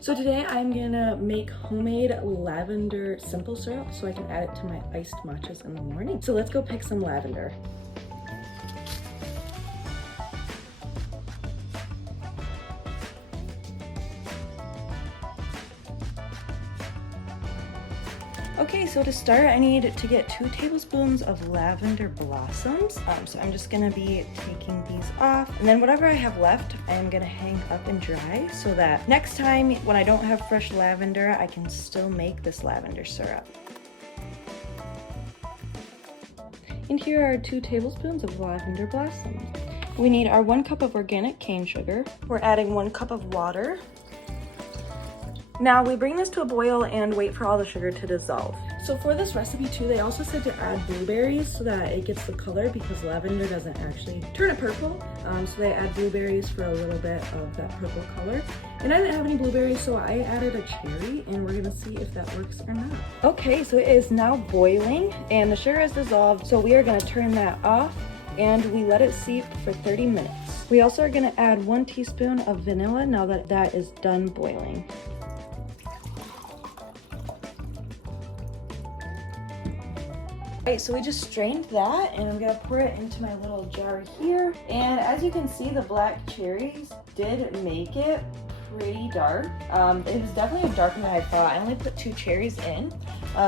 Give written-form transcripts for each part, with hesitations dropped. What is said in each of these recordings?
So today I'm gonna make homemade lavender simple syrup so I can add it to my iced matchas in the morning. So let's go pick some lavender. Okay, so to start, I need to get 2 tablespoons of lavender blossoms. So I'm just gonna be taking these off. And then whatever I have left, I am gonna hang up and dry so that next time when I don't have fresh lavender, I can still make this lavender syrup. And here are 2 tablespoons of lavender blossoms. We need our 1 cup of organic cane sugar. We're adding 1 cup of water. Now we bring this to a boil and wait for all the sugar to dissolve. So for this recipe too, they also said to add blueberries so that it gets the color because lavender doesn't actually turn it purple. So they add blueberries for a little bit of that purple color. And I didn't have any blueberries, so I added a cherry and we're gonna see if that works or not. Okay, so it is now boiling and the sugar is dissolved. So we are gonna turn that off and we let it steep for 30 minutes. We also are gonna add 1 teaspoon of vanilla now that that is done boiling. Right, so we just strained that and I'm gonna pour it into my little jar here. And as you can see, the black cherries did make it pretty dark. It was definitely darker than I thought. I only put 2 cherries in.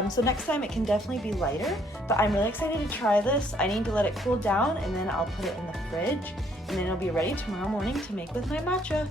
So next time it can definitely be lighter, but I'm really excited to try this. I need to let it cool down and then I'll put it in the fridge and then it'll be ready tomorrow morning to make with my matcha.